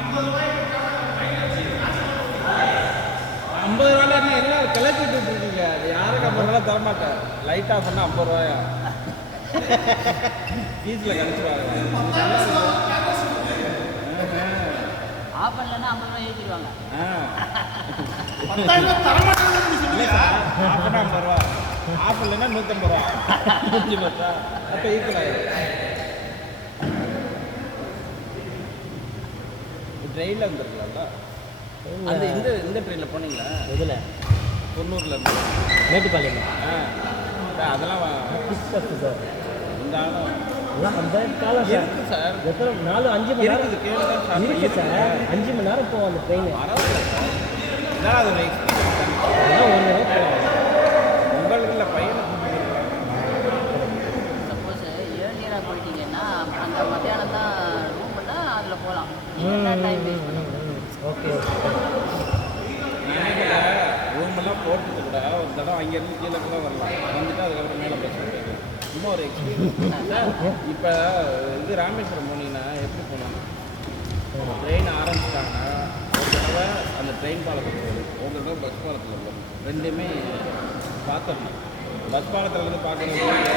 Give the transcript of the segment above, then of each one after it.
50 ரூபாய் என்ன கிளப்பிட்டு இருக்கீங்க? அது யாருக்கு 50 ரூபா தரமாட்டேன். லைட் ஆஃப் பண்ணால் 50 ரூபாயா ஃபீஸில் கழிச்சுருவாங்க. ஆஃப் பண்ணலன்னா 50 ரூபா ஏற்றிடுவாங்க. இல்லை சார், ஆஃப் பண்ணால் 50 ரூபா, ஆஃப் இல்லைன்னா 150 ரூபா. 150 ரூபா அப்போ ஈக்குவல் ஆகிடும். ட்ரெயினில் வந்துருக்கலாம்ல அந்த இந்த ட்ரெயினில் போனீங்களா? இதில் குன்னூரில் இருந்து மேட்டுப்பாளையம். அதெல்லாம் சார் இந்த ஆளும் எல்லாம் அந்த காலம் சார் இருக்குது சார். எத்தனை 4-5 மணி நேரம் இருக்குது கேளுங்க இருக்குது சார். 5 மணி நேரம் போவோம் அந்த ட்ரெயின். பரவாயில்ல சார். இதான் அது ஒரு எக்ஸ்பீரியன்ஸ். அதெல்லாம் 1 நேரம் போவோம். உங்களுக்கு இல்லை பையனை சப்போஸ் ஏர்லியராக போயிட்டீங்கன்னா அந்த மத்தியானம் தான் ரூம் பண்ணால் அதில் போகலாம். டைம் வேஸ்ட் பண்ண ஓகே ரூமெல்லாம் போட்டது கூட ஒரு தடவை அங்கேருந்து கீழே கூட வரலாம். வந்துட்டு அதுக்கப்புறம் மேலே பஸ் போயிட்டு இன்னும் ஒரு எக்ஸ்பீரியன்ஸ். இப்போ இது ராமேஸ்வரம் போனீங்கன்னா எப்படி போகணும்? ட்ரெயின் ஆரம்பிச்சிட்டாங்கன்னா ஒரு தடவை அந்த ட்ரெயின் பாலத்தில் போகுது, ஒரு தடவை பஸ் பாலத்தில் போகும். ரெண்டுமே பார்த்துடணும். பஸ் பாலத்துலேருந்து பார்க்குறது வேறு,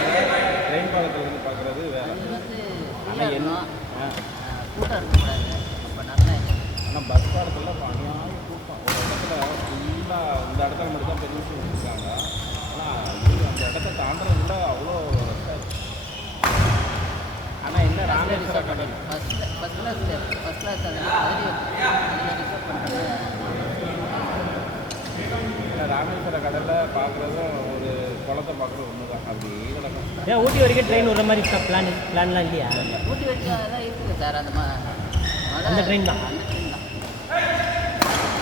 ட்ரெயின் பாலத்துலேருந்து பார்க்குறது வேறு. ஆனால் என்ன கூட்டம் இருக்கக்கூடாது. அப்போ நல்லா ஆனால் பஸ் பாலத்தில் பணியாக கூட்டம். ஒரு இடத்துல ஃபுல்லாக இந்த இடத்துல மட்டும் தான் பெரிய விஷயம் வச்சுருக்காங்க. ஆனால் அந்த இடத்த தாண்டதுக்குள்ள அவ்வளோ ரஷ்ஷாக இருக்குது. ஆனால் என்ன ராமேஸ்வரம் கடல் ஃபஸ்ட் கிளாஸ் ரிசர்வ் பண்ணுறது. ராமேஸ்வர கடலில் பார்க்குறதும் ஒரு குளத்தை பார்க்குறது ஒன்று தான். அப்படியே கிடக்கும். ஏன் ஊட்டி வரைக்கும் ட்ரெயின் விடுற மாதிரி பிளான்லாம் இல்லையா? ஊட்டி வரைக்கும் அதெல்லாம் இருக்குது சார். அந்த ட்ரெயின் தான். அந்த ட்ரெயின் தான்.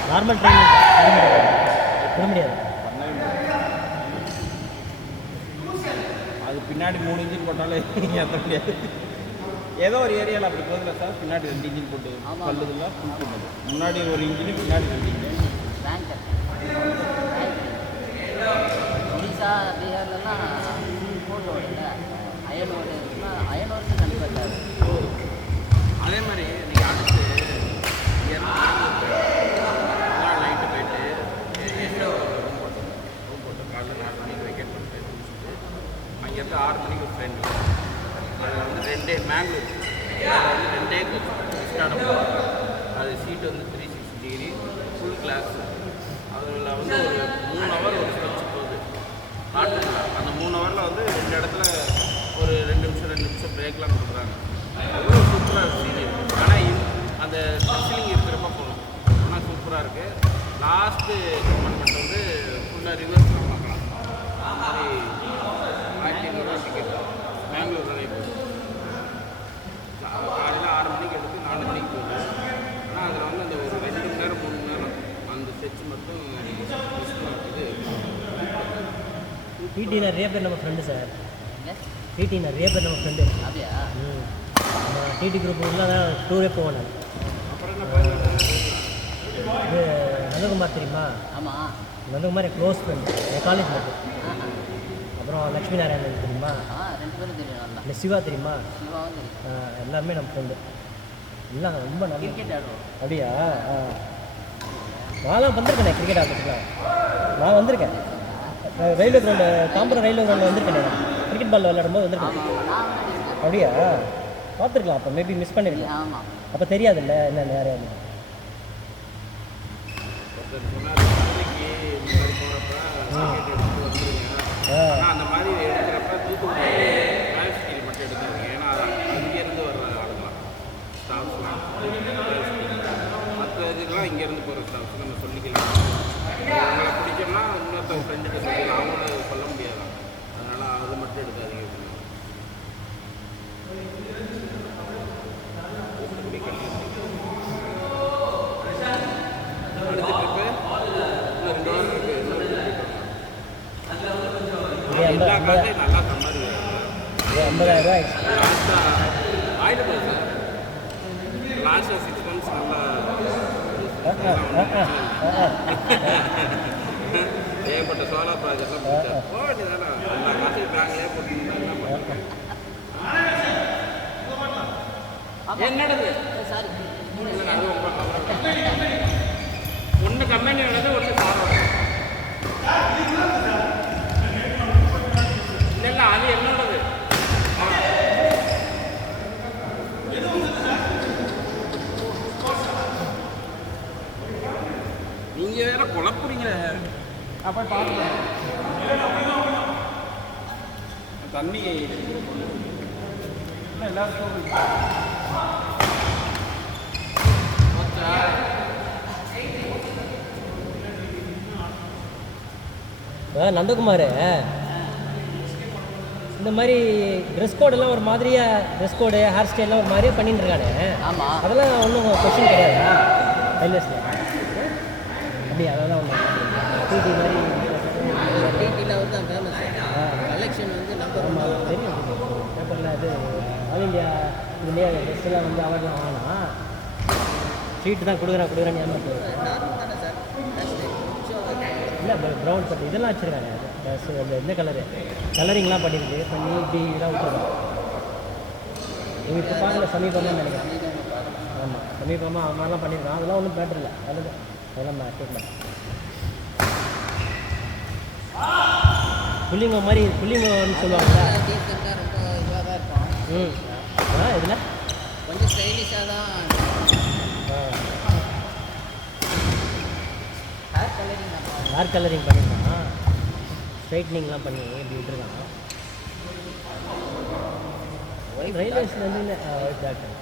நார்மல் ட்ரெயின் விட முடியாது. அது பின்னாடி 3 இன்ஜின் போட்டாலே ஏற்ற முடியாது. ஏதோ ஒரு ஏரியாவில் அப்படி போதில்லை சார். பின்னாடி 2 இன்ஜின் போட்டு கல்லுதுல பண்ணுது. முன்னாடி ஒரு இன்ஜின், பின்னாடி 2 இன்ஜின். பேங்கர் ஒடிசா பீகார்லாம் போட்டோட அயனோடு அயனோடு கண்டிப்பாக சார். அதே மாதிரி நீங்கள் அடுத்து நைட்டு போயிட்டு ரூம் போட்டு காலையில் 4 மணிக்கு வெக்கேட் பண்ணிட்டு முடிச்சுட்டு அங்கேருந்து 6 மணிக்கு ஒரு ட்ரெயின் அதில் வந்து 2 டே மேங்களூர். அதில் வந்து 2 டே ஸ்டார்ட். அது சீட்டு வந்து 360 டிகிரி ஃபுல் கிளாஸ். அதில் வந்து ஒரு 3 ஹவர் ஒரு ஸ்பெச் போகுது காட்டுங்களா. அந்த 3 ஹவரில் வந்து 2 இடத்துல ஒரு 2 நிமிஷம் பிரேக்லாம் கொடுக்குறாங்க. அவ்வளோ சூப்பராக சீன் இருக்குது. ஆனால் அந்த ஸ்பெஷலிங் இருக்கிறப்ப போகணும். ஆனால் சூப்பராக இருக்குது. லாஸ்ட்டு கம்பார்ட்மெண்ட் வந்து ஃபுல்லாக ரிவர்ஸில் பார்க்கலாம். அது மாதிரி 1500 டிக்கெட் மேங்களூர் வரை போகுது. காலையில் 6 மணிக்கு எடுத்து 4 மணிக்கு போகுது. ஆனால் அதில் வந்து அந்த ஒரு 2 மணி நேரம் 3 மணி நேரம் அந்த ஸ்டெச் மட்டும் இது டிடி நிறைய பேர் நம்ம ஃப்ரெண்டு சார். இல்லை டிடி நிறைய பேர் நம்ம ஃப்ரெண்டு. அப்படியா? நம்ம டிடி குரூப் உள்ள தான் டூரே போவோம். நான் அப்புறம் என்ன இது நந்தகுமார் தெரியுமா? ஆமாம். நந்தகுமார் என் க்ளோஸ் ஃப்ரெண்டு, என் காலேஜ் மட்டும். அப்புறம் லக்ஷ்மி நாராயணன் தெரியுமா? 2 பேரும் தெரியும். நல்லா இல்லை சிவா தெரியுமா? சிவாவும் தெரியும். எல்லாருமே நம்ம ஃப்ரெண்டு. எல்லாம் ரொம்ப நல்ல. கிரிக்கெட் ஆடுவோம். அப்படியா? நான்லாம் வந்திருக்கேனே கிரிக்கெட் ஆடுறதுக்குலாம். நான் வந்திருக்கேன். ரயில்வே கிரவுண்டு, தாம்பரம் ரயில்வே கிரவுண்டில் வந்திருக்கேன். நான் கிரிக்கெட் பால் விளையாடும்போது வந்திருக்கேன். அப்படியா? பார்த்துருக்கலாம். அப்போ மேபி மிஸ் பண்ணியிருக்கேன். ஆமாம். அப்போ தெரியாதுல்ல என்னென்ன யார் அந்த மாதிரி எடுக்கிறப்ப தூத்துக்குடி யூனிவர்சிட்டி மட்டும் எடுக்காதீங்க. ஏன்னா அங்கேருந்து வர்ற ஆளுங்களாம் ஸ்டாஃப்ஸ்லாம் மற்ற இதுக்கெல்லாம் இங்கேருந்து போகிற ஸ்டாஃப்ஸ் நம்ம சொல்லிக்கலாம். அவங்களை பிடிச்சோம்னா இன்னொருத்தவங்க ஃப்ரெண்டுக்கு சொல்லிக்கலாம். அவங்கள சொல்ல முடியாது. அதனால் அது மட்டும் எடுக்காதீங்க. தூத்துக்குடி கல்வி அடுத்த ட்ரிப்பு இன்னும் 2 வாரம் இருக்குது. எல்லா காலையும் நல்லா சம்பாதிக்கிறாங்க. 50,000 ரூபாய் ஆயிடுது சார். லாஸ்ட் 6 months நல்லா ஏகப்பட்ட சோலார் ப்ராஜெக்ட்லாம் முடிச்சார். போக வேண்டியதானே. எல்லா காசையும் பேங்க்லேயே போட்டுருந்தா என்ன பண்ணுறது? என்னது சாரி இல்லை அது ஒன்று கம்பெனி உள்ளது ஒன்று சாரோட இல்லை இல்லை அது என்னோடது நீங்கள் வேற குழப்புறீங்களே அப்போ பார்த்து தண்ணி எல்லாருக்கும் நந்தகுமார் இந்த மாதிரி ட்ரெஸ் கோடெல்லாம் ஒரு மாதிரியாக ட்ரெஸ் கோடு ஹேர் ஸ்டைல்லாம் ஒரு மாதிரியாக பண்ணிட்டு இருக்கானே. ஆமாம், அதெல்லாம் ஒன்றும் கொஸ்டின் கிடையாதா ரயில்வேஸில்? அப்படி அதெல்லாம் ஒன்றும் டிடி மாதிரி டிடியில் அவர் தான் ஃபேமஸ். கலெக்ஷன் வந்து நம்பர் ஆமாம் தெரியும். பேப்பரில் இது ஆல் இந்தியா இதுலேயே ட்ரெஸ்ஸெல்லாம் வந்து அவார்ட்லாம் வாங்கினா ஷீட்டு தான் கொடுக்குறேன்னு ஏமாற்று. நார்மல் தானே சார்? இல்லை ப்ரௌன் பட்டு இதெல்லாம் வச்சுருக்காங்க. அந்த இந்த கலரிங்லாம் பண்ணியிருக்கு பண்ணி இப்படி இதெல்லாம் விட்டுருக்காங்க. இவங்க இப்போ பார்க்கல சமீபமாக நினைக்கிறேன். ஆமாம் சமீபமாக அவன் மாதிரிலாம் பண்ணியிருக்கான். அதெல்லாம் ஒன்றும் பேட்டர் இல்லை. அதெல்லாம் நான் கேட்கல. புள்ளிங்க மாதிரி புள்ளிங்கன்னு சொல்லுவாங்கல்ல. ரொம்ப இதாக தான் இருக்கும். இதில் கொஞ்சம் ஸ்டைலிஷாக தான். ஹேர் கலரிங் பண்ணியிருக்கான். ஸ்ட்ரைட்னிங்லாம் பண்ணி இப்படி விட்டுருக்கான். ரயில்வேஸில் வந்து டாக்டர்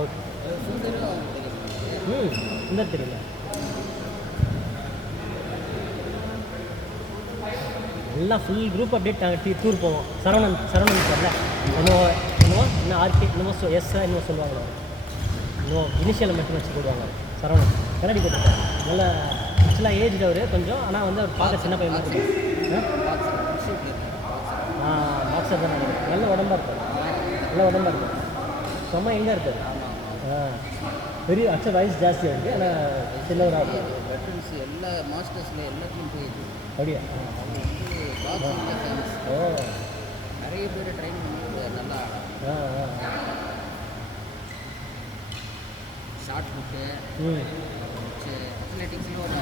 ஓகே. சுந்தர் தெரியல. எல்லாம் ஃபுல் குரூப் அப்டேட் நாங்கள் டூர் போவோம். சரவணன் சார்ல இன்னும் ஆர்கே இன்னும் என்னமோ சொல்லுவாங்களோ இன்னும் இனிஷியலை மட்டும் வச்சு போடுவாங்க. சரவணன் கண்ணாடி போட்டுருக்காரு. நல்லா ஆக்சுவலாக ஏஜ் அவர் கொஞ்சம், ஆனால் வந்து அவர் பார்க்க சின்ன பையன் மாதிரி பாக்ஸர் தான் நினைக்கிறேன். நல்ல உடம்பாக இருக்கார். செம்ம எங்கே இருக்கார். பெரிய ஆக்சுவல் வயசு ஜாஸ்தியாக இருக்குது, ஆனால் சின்னவராக இருக்குது. வெட்டரன்ஸ் எல்லா மாஸ்டர்ஸில் எல்லாத்தையும் போயிடுது. அப்படியா? ஓ நிறைய பேர் ட்ரைனிங் பண்ணி நல்லா ஷார்ட் புக்கு அத்லெட்டிக்ஸில் ஒரு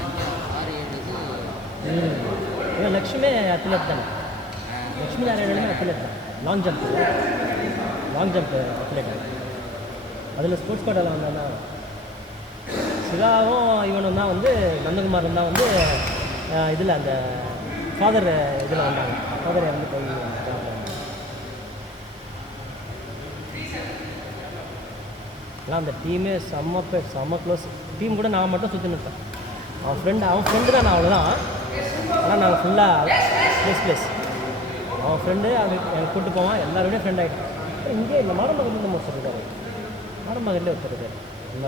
6-7 இது. லக்ஷ்மி அத்லெட் தானே? லக்ஷ்மி நாராயணனுமே அத்லெட் தான். Long jump athlete. அதில் ஸ்போர்ட்ஸ் கோட்டாவில் வந்தாங்கன்னா சிவாவும் இவனும் தான் வந்து நந்தகுமாரும் தான் வந்து இதில் அந்த ஃபாதர் இதில் வந்தாங்க. ஃபாதரை வந்து போய் எல்லாம் அந்த டீமே செம்ம க்ளோஸ். டீம் கூட நான் மட்டும் சுற்றி நிற்பேன். அவன் ஃப்ரெண்டு தான். நான் அவ்வளோதான். ஆனால் நாங்கள் ஃபுல்லாக ப்ளேஸ் அவன் ஃப்ரெண்டு எனக்கு கூப்பிட்டு போவான். எல்லாரோடய ஃப்ரெண்ட் ஆகிட்டேன். இங்கே இந்த மாடம்பகத்தில் நம்ம ஒருத்தர் இருக்காரு. மாடம்பகத்தில் ஒருத்தர் இருக்காரு. நம்ம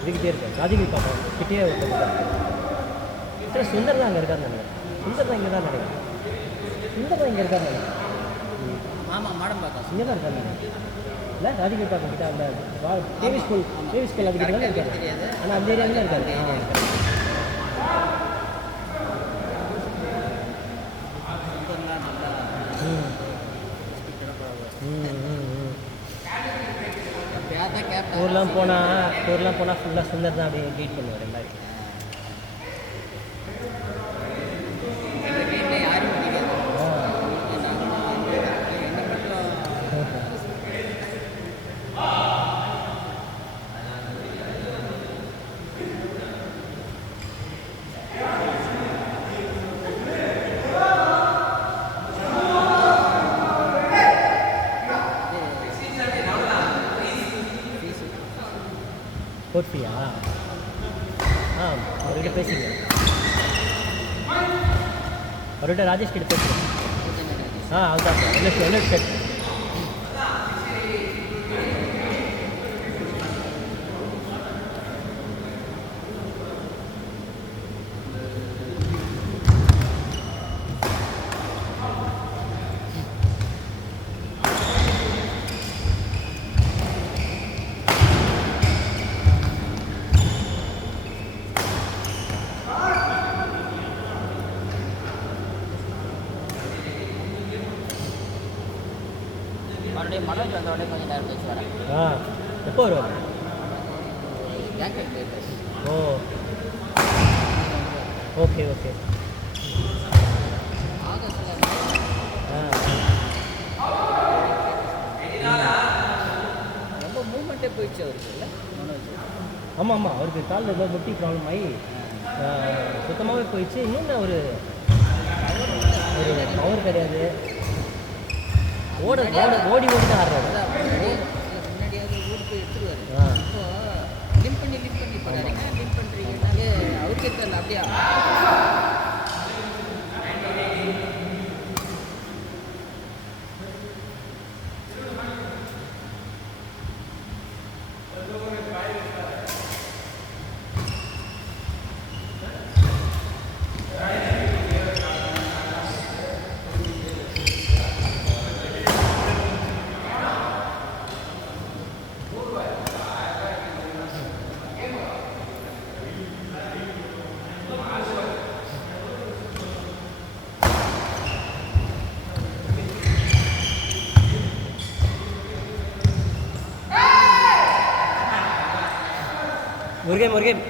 இதுக்கிட்டே இருக்காரு. ராஜகிரி பாப்பா கிட்டே ஒருத்தர் இருக்காரு. சுந்தர் தான் அங்கே இருக்காருன்னு நினைக்கிறேன். சுந்தர் தான் இங்கே தான் நினைக்கிறேன். ஆமாம், மாடம்பாக்கம் இங்கே தான் இருக்காரு. இல்லை ராஜகிரி பாப்பா கிட்ட அந்த தேவி ஸ்கூல் அதுக்கிட்ட தான் இருக்காரு. ஆனால் அந்த ஏரியாவில் தான் இருக்காரு. டூர்லாம் போனால் ஃபுல்லாக சுந்தர் தான் அப்படியே ட்ரீட் பண்ணுவார் எல்லாரும். போட்டியா? அவர்கிட்ட பேசுங்க. அவர்கிட்ட ராஜேஷ் கிட்ட பேசுகிறேன். அதுதான் என்ன செட். அப்படியே மனோஜ் வந்த உடனே கொஞ்சம் நேரம் கழிச்சு வரேன். ஆ எப்போ வருவார்? கேங்கேக் போயிருக்காரு. ஓ ஓகே ஓகே. ஆகஸ்டில் ரொம்ப மூமெண்ட்டே போயிடுச்சு அவருக்கு இல்லை மனோஜ். ஆமாம் ஆமாம், அவருக்கு காலில் ஏதோ முட்டி ப்ராப்ளம் ஆகி சுத்தமாகவே போயிடுச்சு. இன்னொன்று ஒரு பவர் கிடையாது, ஓட ஓட ஓடி ஓடி தான் ஆடுறாரு. முன்னாடியாவது ஊருக்கு எடுத்துருவாரு. ஆ இப்போ லிம் பண்ணி போகிறாருங்க. லிம் பண்ணுறீங்கனாலே அவருக்கே தெரியல அப்படியே. ஒரு கேம்